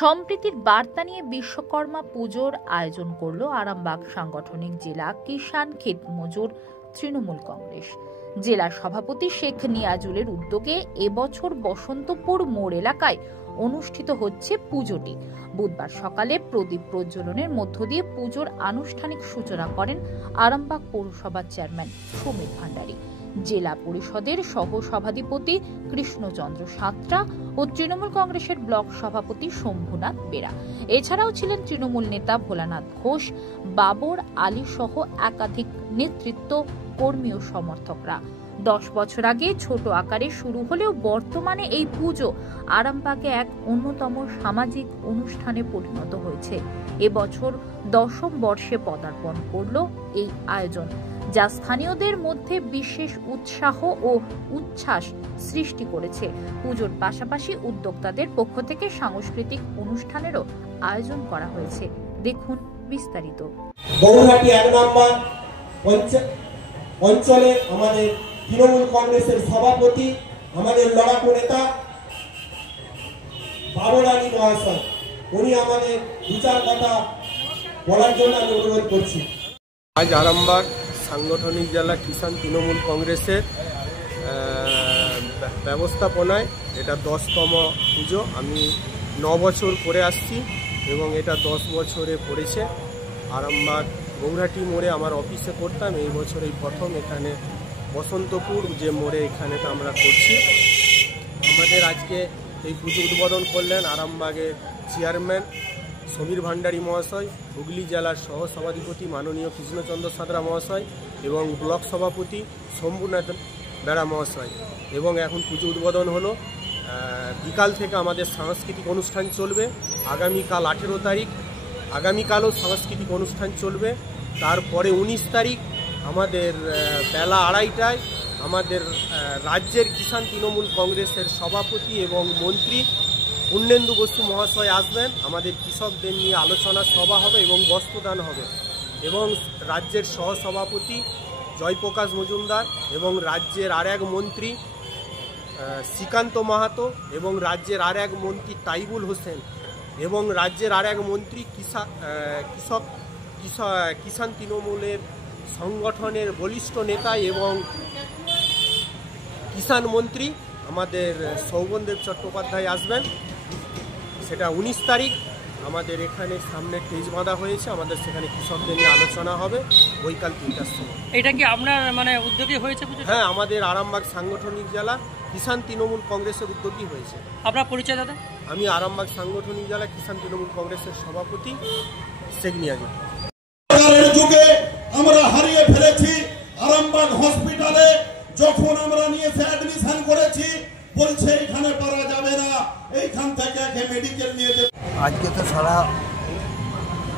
সম্প্রীতির বার্তা নিয়ে বিশ্বকর্মা পুজোর আয়োজন করল আরামবাগ সাংগঠনিক জেলা কিষাণ ক্ষেত মজুর তৃণমূল কংগ্রেস। জেলা সভাপতি শেখ নিয়াজুলের উদ্যোগে এবছর বসন্তপুর মোড় এলাকায় অনুষ্ঠিত হচ্ছে পুজোটি। বুধবার সকালে প্রদীপ প্রজ্বলনের মধ্য দিয়ে পুজোর আনুষ্ঠানিক সূচনা করেন আরামবাগ পৌরসভার চেয়ারম্যান সমীর ভান্ডারী, জেলা পরিষদের সহ সভাধিপতি কৃষ্ণচন্দ্র সাঁতরা ও তৃণমূল কংগ্রেসের ব্লক সভাপতি শম্ভুনাথ বেরা। এছাড়াও ছিলেন তৃণমূল নেতা ভোলানাথ ঘোষ, বাবর আলী সহ একাধিক নেতৃত্ব, কর্মী ও সমর্থকরা। 10 বছর আগে ছোট আকারে শুরু হলেও বর্তমানে এই পুজো আরামবাগে এক অন্যতম সামাজিক অনুষ্ঠানে পরিণত হয়েছে। এবছর 10ম বর্ষে পদার্পণ করল এই আয়োজন, যা স্থানীয়দের মধ্যে বিশেষ উৎসাহ ও উচ্ছ্বাস সৃষ্টি করেছে। পুজোর পাশাপাশি উদ্যোক্তাদের পক্ষ থেকে সাংস্কৃতিক অনুষ্ঠানেরও আয়োজন করা হয়েছে। দেখুন বিস্তারিত। গৌরহাটি 1 নম্বর অঞ্চলে আমাদের তৃণমূল কংগ্রেসের সভাপতি, আমাদের লড়াকু নেতা বাবর আলী মহাশয়, উনি আমাদের বিচার কথা বলার জন্য আমি অনুরোধ করছি। আজ আরামবাগ সাংগঠনিক জেলা কিষাণ তৃণমূল কংগ্রেসের ব্যবস্থাপনায় এটা 10তম পুজো। আমি 9 বছর করে আসছি এবং এটা 10 বছরে পড়েছে। আরামবাগ গৌরহাটি মোড়ে আমার অফিসে করতাম, এই বছর এই প্রথম এখানে বসন্তপুর যে মোড়ে এখানে তো আমরা করছি। আমাদের আজকে এই পুজো উদ্বোধন করলেন আরামবাগের চেয়ারম্যান সমীর ভান্ডারী মহাশয়, হুগলি জেলার সহ সভাধিপতি মাননীয় কৃষ্ণচন্দ্র সাঁতরা মহাশয় এবং ব্লক সভাপতি শম্ভুনাথ বেরা মহাশয়। এবং এখন পুজো উদ্বোধন হলো। বিকাল থেকে আমাদের সাংস্কৃতিক অনুষ্ঠান চলবে। আগামীকাল 18 তারিখ, আগামীকালও সাংস্কৃতিক অনুষ্ঠান চলবে। তারপরে 19 তারিখ আমাদের বেলা 2:30টায় আমাদের রাজ্যের কিষাণ তৃণমূল কংগ্রেসের সভাপতি এবং মন্ত্রী পূর্ণেন্দু বসু মহাশয় আসবেন। আমাদের কৃষকদের নিয়ে আলোচনা সভা হবে এবং বস্ত্রদান হবে। এবং রাজ্যের সহসভাপতি জয়প্রকাশ মজুমদার এবং রাজ্যের আর এক মন্ত্রী শ্রীকান্ত মাহাতো এবং রাজ্যের আর এক মন্ত্রী তাইবুল হোসেন এবং রাজ্যের আর এক মন্ত্রী কিষাণ তৃণমূলের সংগঠনের বলিষ্ঠ নেতা এবং কিষাণ মন্ত্রী আমাদের শোভনদেব চট্টোপাধ্যায় আসবেন। সেটা 19 তারিখ আমাদের এখানে সামনে স্টেজ বাঁধা হয়েছে। আমাদের সেখানে কৃষকদের নিয়ে আলোচনা হবে বৈকাল 3টার সময়। এটা কি আপনার উদ্যোগী হয়েছে? হ্যাঁ, আমাদের আরামবাগ সাংগঠনিক জেলা কিষাণ তৃণমূল কংগ্রেসের উদ্যোগী হয়েছে। আপনার পরিচয় দাদা? আমি আরামবাগ সাংগঠনিক জেলা কিষাণ তৃণমূল কংগ্রেসের সভাপতি শেখ নিয়াজুল। যুগে আমরা হারিয়ে ফেলেছি। আরামবাগ হসপিটালে যখন আমরা নিয়ে অ্যাডমিশন করেছি, বলছে এখানে পারা যাবে না, এইখান থেকে মেডিকেল নিয়ে যেতে। আজকে তো সারা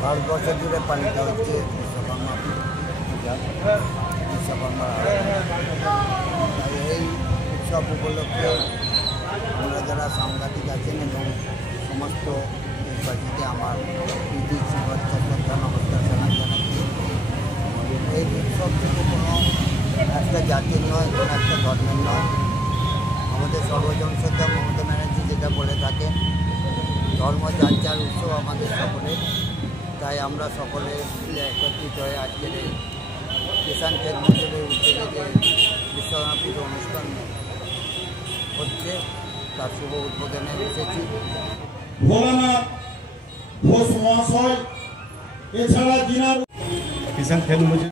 ভারতবর্ষ জুড়ে পালিত হচ্ছে বিশ্বকর্মা। এই উৎসব উপলক্ষে আমরা যারা সাংবাদিক আছেন এবং সমস্ত দেশবাসীকে আমার প্রীতি শুভেচ্ছা শ্রদ্ধা নমস্কার জানাচ্ছি। এই উৎসব কিন্তু কোনো একটা জাতির নয়, কোনো একটা ধর্মের নয়। আমাদের সর্বজন শ্রদ্ধা মমতা ব্যানার্জি যেটা বলে থাকেন, ধর্ম যার যার উৎসব আমাদের সকলের। তাই আমরা সকলে মিলে একত্রিত হয়ে আজকের এই কিষাণ ক্ষেত মজুরের উদ্যোগে যে বিশ্বকর্মা পুজো অনুষ্ঠান হচ্ছে তার শুভ উদ্বোধনে এসেছি। ভোলানাথ ঘোষ মহাশয়, এছাড়া কিষাণ ক্ষেত মজুর